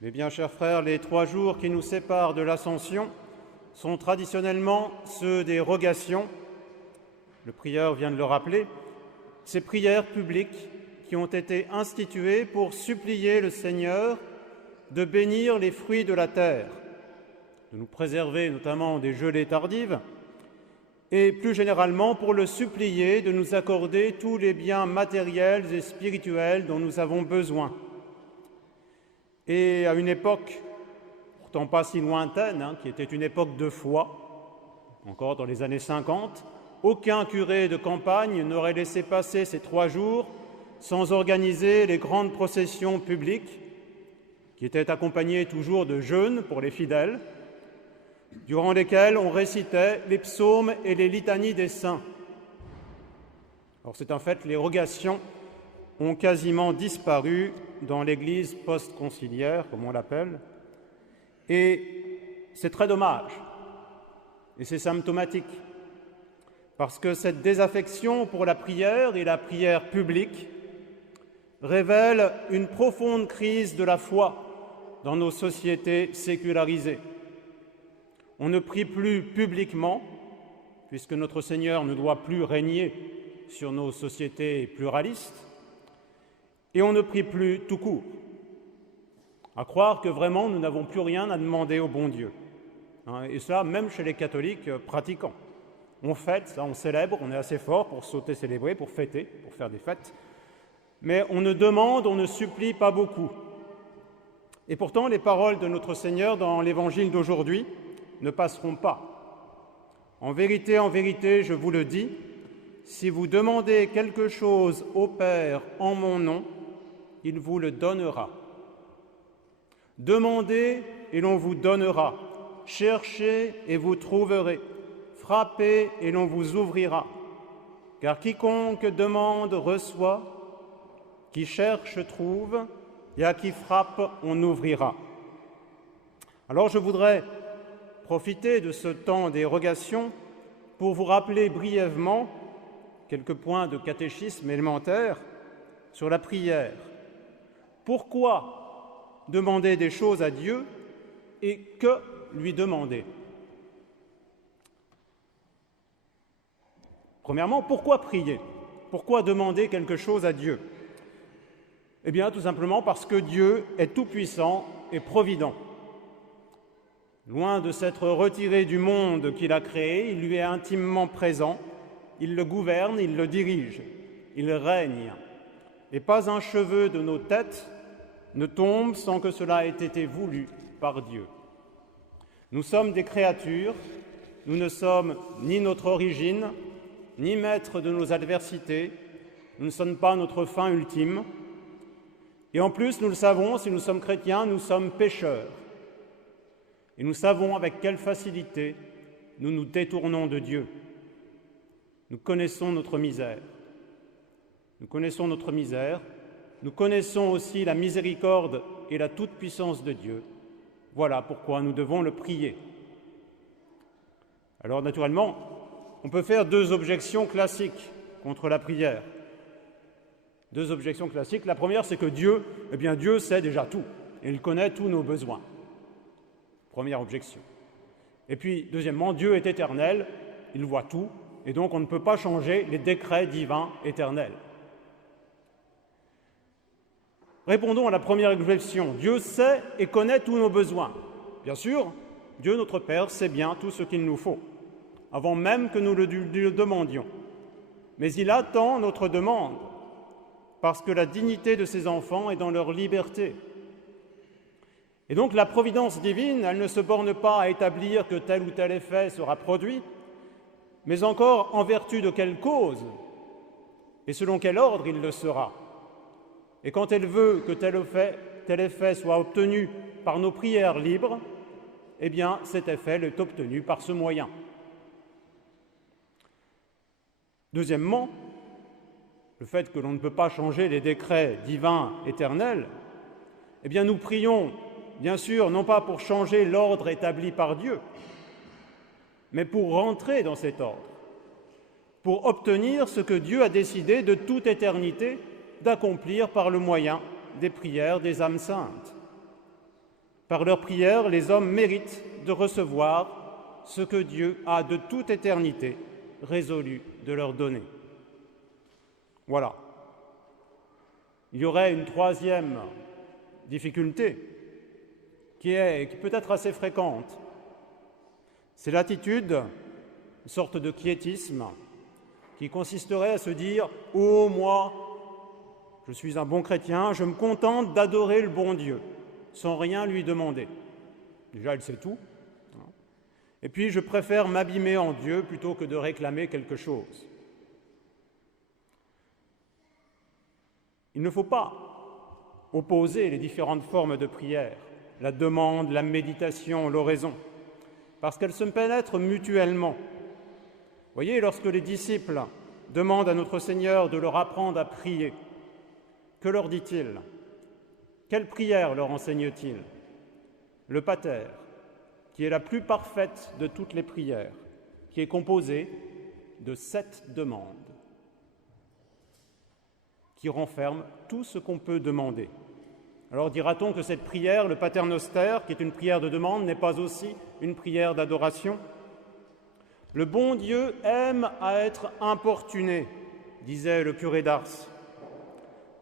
Mes bien chers frères, les 3 jours qui nous séparent de l'Ascension sont traditionnellement ceux des rogations. Le prieur vient de le rappeler, ces prières publiques qui ont été instituées pour supplier le Seigneur de bénir les fruits de la terre, de nous préserver notamment des gelées tardives, et plus généralement pour le supplier de nous accorder tous les biens matériels et spirituels dont nous avons besoin. Et à une époque, pourtant pas si lointaine, qui était une époque de foi, encore dans les années 50, aucun curé de campagne n'aurait laissé passer ces 3 jours sans organiser les grandes processions publiques, qui étaient accompagnées toujours de jeûnes pour les fidèles, durant lesquels on récitait les psaumes et les litanies des saints. Alors c'est un fait, les rogations ont quasiment disparu dans l'Église post-conciliaire, comme on l'appelle, et c'est très dommage, et c'est symptomatique, parce que cette désaffection pour la prière et la prière publique révèle une profonde crise de la foi dans nos sociétés sécularisées. On ne prie plus publiquement, puisque notre Seigneur ne doit plus régner sur nos sociétés pluralistes, et on ne prie plus tout court, à croire que vraiment nous n'avons plus rien à demander au bon Dieu. Et cela même chez les catholiques pratiquants. On fête, ça, on célèbre, on est assez fort pour sauter, célébrer, pour fêter, pour faire des fêtes, mais on ne demande, on ne supplie pas beaucoup. Et pourtant, les paroles de notre Seigneur dans l'Évangile d'aujourd'hui ne passeront pas. En vérité, je vous le dis, si vous demandez quelque chose au Père en mon nom, il vous le donnera. Demandez et l'on vous donnera. Cherchez et vous trouverez. Frappez et l'on vous ouvrira. Car quiconque demande reçoit, qui cherche trouve, et à qui frappe on ouvrira. Alors je voudrais profiter de ce temps des rogations pour vous rappeler brièvement quelques points de catéchisme élémentaire sur la prière. Pourquoi demander des choses à Dieu et que lui demander? Premièrement, pourquoi prier? Pourquoi demander quelque chose à Dieu? Eh bien, tout simplement parce que Dieu est tout-puissant et provident. Loin de s'être retiré du monde qu'il a créé, il lui est intimement présent, il le gouverne, il le dirige, il règne. Et pas un cheveu de nos têtes ne tombe sans que cela ait été voulu par Dieu. Nous sommes des créatures, nous ne sommes ni notre origine, ni maîtres de nos adversités, nous ne sommes pas notre fin ultime. Et en plus, nous le savons, si nous sommes chrétiens, nous sommes pécheurs. Et nous savons avec quelle facilité nous nous détournons de Dieu. Nous connaissons notre misère. Nous connaissons notre misère. Nous connaissons aussi la miséricorde et la toute-puissance de Dieu. Voilà pourquoi nous devons le prier. Alors naturellement, on peut faire 2 objections classiques contre la prière. 2 objections classiques. La première, c'est que Dieu sait déjà tout et il connaît tous nos besoins. Première objection. Et puis, deuxièmement, Dieu est éternel, il voit tout, et donc on ne peut pas changer les décrets divins éternels. Répondons à la première objection. Dieu sait et connaît tous nos besoins. Bien sûr, Dieu, notre Père, sait bien tout ce qu'il nous faut, avant même que nous le demandions. Mais il attend notre demande, parce que la dignité de ses enfants est dans leur liberté. Et donc la providence divine, elle ne se borne pas à établir que tel ou tel effet sera produit, mais encore en vertu de quelle cause et selon quel ordre il le sera. Et quand elle veut que tel effet soit obtenu par nos prières libres, eh bien cet effet est obtenu par ce moyen. Deuxièmement, le fait que l'on ne peut pas changer les décrets divins éternels, eh bien nous prions, bien sûr, non pas pour changer l'ordre établi par Dieu, mais pour rentrer dans cet ordre, pour obtenir ce que Dieu a décidé de toute éternité d'accomplir par le moyen des prières des âmes saintes. Par leurs prières, les hommes méritent de recevoir ce que Dieu a de toute éternité résolu de leur donner. Voilà. Il y aurait une troisième difficulté qui peut être assez fréquente. C'est l'attitude, une sorte de quiétisme, qui consisterait à se dire « Oh, moi, je suis un bon chrétien, je me contente d'adorer le bon Dieu, sans rien lui demander. » Déjà, il sait tout. Et puis, je préfère m'abîmer en Dieu plutôt que de réclamer quelque chose. Il ne faut pas opposer les différentes formes de prière, la demande, la méditation, l'oraison, parce qu'elles se pénètrent mutuellement. Vous voyez, lorsque les disciples demandent à notre Seigneur de leur apprendre à prier, que leur dit-il? Quelle prière leur enseigne-t-il? Le Pater, qui est la plus parfaite de toutes les prières, qui est composée de 7 demandes, qui renferme tout ce qu'on peut demander. Alors dira-t-on que cette prière, le Pater Noster, qui est une prière de demande, n'est pas aussi une prière d'adoration? Le bon Dieu aime à être importuné, disait le curé d'Ars.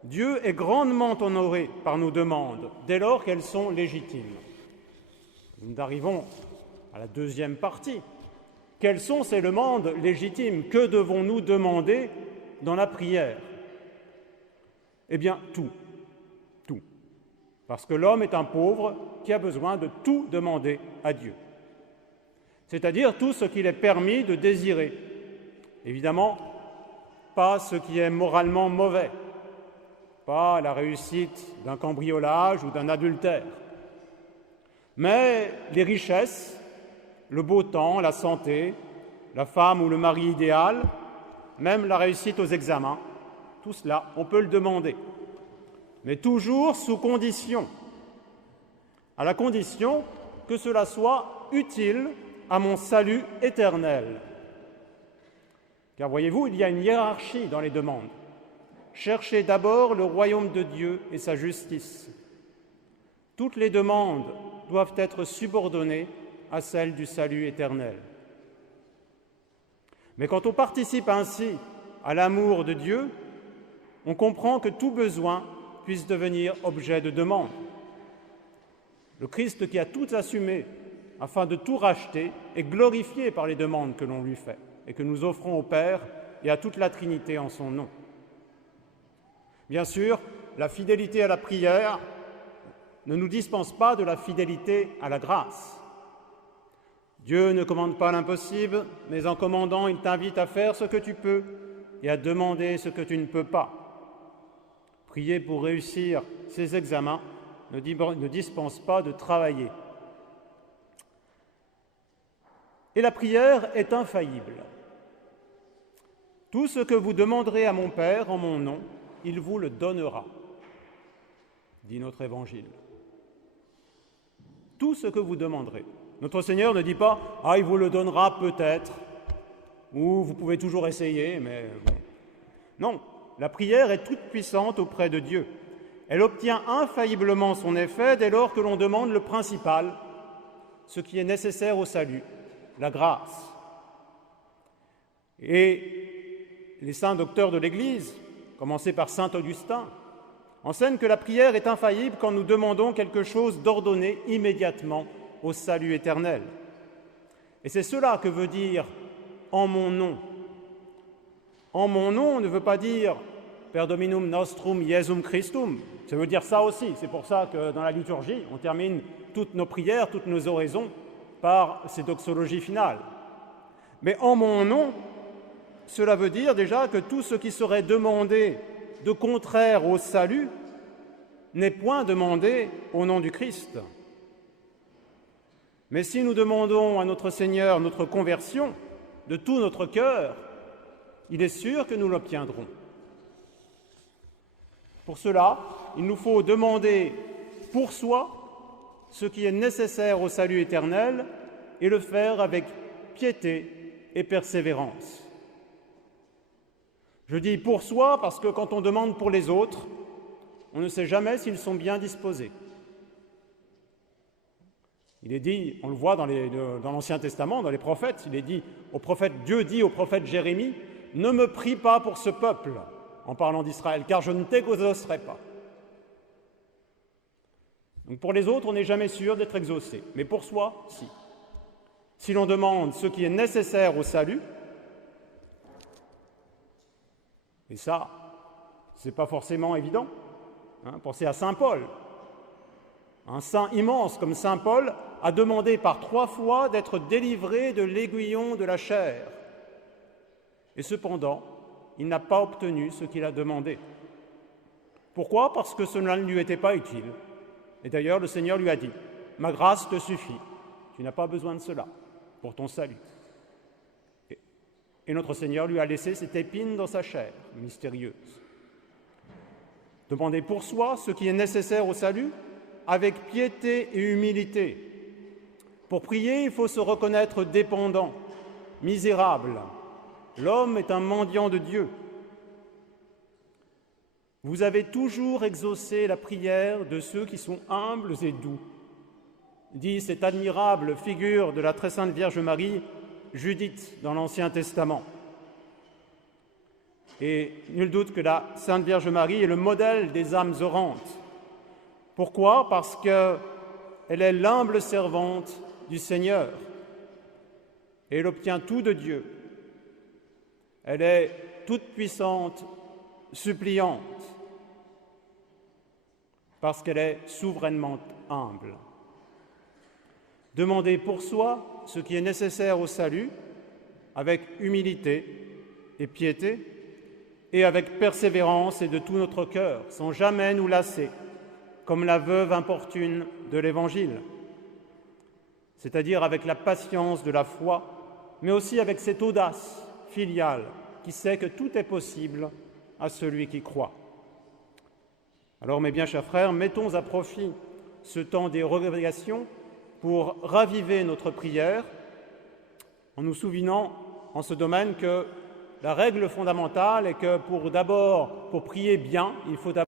Dieu est grandement honoré par nos demandes, dès lors qu'elles sont légitimes. Nous arrivons à la deuxième partie. Quelles sont ces demandes légitimes? Que devons-nous demander dans la prière? Eh bien, tout. Tout. Parce que l'homme est un pauvre qui a besoin de tout demander à Dieu. C'est-à-dire tout ce qu'il est permis de désirer. Évidemment, pas ce qui est moralement mauvais, pas la réussite d'un cambriolage ou d'un adultère, mais les richesses, le beau temps, la santé, la femme ou le mari idéal, même la réussite aux examens, tout cela, on peut le demander, mais toujours sous condition, à la condition que cela soit utile à mon salut éternel. Car voyez-vous, il y a une hiérarchie dans les demandes. Cherchez d'abord le royaume de Dieu et sa justice. Toutes les demandes doivent être subordonnées à celle du salut éternel. Mais quand on participe ainsi à l'amour de Dieu, on comprend que tout besoin puisse devenir objet de demande. Le Christ qui a tout assumé afin de tout racheter est glorifié par les demandes que l'on lui fait et que nous offrons au Père et à toute la Trinité en son nom. Bien sûr, la fidélité à la prière ne nous dispense pas de la fidélité à la grâce. Dieu ne commande pas l'impossible, mais en commandant, il t'invite à faire ce que tu peux et à demander ce que tu ne peux pas. Prier pour réussir ses examens ne dispense pas de travailler. Et la prière est infaillible. Tout ce que vous demanderez à mon Père en mon nom, il vous le donnera, dit notre Évangile. Tout ce que vous demanderez. Notre Seigneur ne dit pas « Ah, il vous le donnera peut-être » ou « Vous pouvez toujours essayer, mais bon. » Non, la prière est toute puissante auprès de Dieu. Elle obtient infailliblement son effet dès lors que l'on demande le principal, ce qui est nécessaire au salut, la grâce. Et les saints docteurs de l'Église, commencés par saint Augustin, enseignent que la prière est infaillible quand nous demandons quelque chose d'ordonné immédiatement au salut éternel. Et c'est cela que veut dire « en mon nom ». En mon nom ne veut pas dire « Per Dominum nostrum Iesum Christum ». Ça veut dire ça aussi. C'est pour ça que dans la liturgie, on termine toutes nos prières, toutes nos oraisons par ces doxologies finales. Mais en mon nom, cela veut dire déjà que tout ce qui serait demandé de contraire au salut n'est point demandé au nom du Christ. Mais si nous demandons à notre Seigneur notre conversion de tout notre cœur, il est sûr que nous l'obtiendrons. Pour cela, il nous faut demander pour soi ce qui est nécessaire au salut éternel et le faire avec piété et persévérance. Je dis pour soi parce que quand on demande pour les autres, on ne sait jamais s'ils sont bien disposés. Il est dit, on le voit dans l'Ancien Testament, dans les prophètes, Dieu dit au prophète Jérémie, « Ne me prie pas pour ce peuple », en parlant d'Israël, « car je ne t'exaucerai pas ». Donc pour les autres, on n'est jamais sûr d'être exaucé, mais pour soi, si. Si l'on demande ce qui est nécessaire au salut, et ça, c'est pas forcément évident. Pensez à saint Paul. Un saint immense comme saint Paul a demandé par 3 fois d'être délivré de l'aiguillon de la chair. Et cependant, il n'a pas obtenu ce qu'il a demandé. Pourquoi ? Parce que cela ne lui était pas utile. Et d'ailleurs, le Seigneur lui a dit, « Ma grâce te suffit, tu n'as pas besoin de cela pour ton salut. » Et notre Seigneur lui a laissé cette épine dans sa chair, mystérieuse. Demandez pour soi ce qui est nécessaire au salut, avec piété et humilité. Pour prier, il faut se reconnaître dépendant, misérable. L'homme est un mendiant de Dieu. Vous avez toujours exaucé la prière de ceux qui sont humbles et doux, dit cette admirable figure de la très sainte Vierge Marie, Judith, dans l'Ancien Testament. Et nul doute que la Sainte Vierge Marie est le modèle des âmes orantes. Pourquoi ? Parce qu'elle est l'humble servante du Seigneur. Et elle obtient tout de Dieu. Elle est toute puissante, suppliante, parce qu'elle est souverainement humble. Demandez pour soi ce qui est nécessaire au salut, avec humilité et piété, et avec persévérance et de tout notre cœur, sans jamais nous lasser, comme la veuve importune de l'Évangile, c'est-à-dire avec la patience de la foi, mais aussi avec cette audace filiale qui sait que tout est possible à celui qui croit. Alors, mes bien chers frères, mettons à profit ce temps des regrégation pour raviver notre prière, en nous souvenant en ce domaine que la règle fondamentale est que pour prier bien, il faut d'abord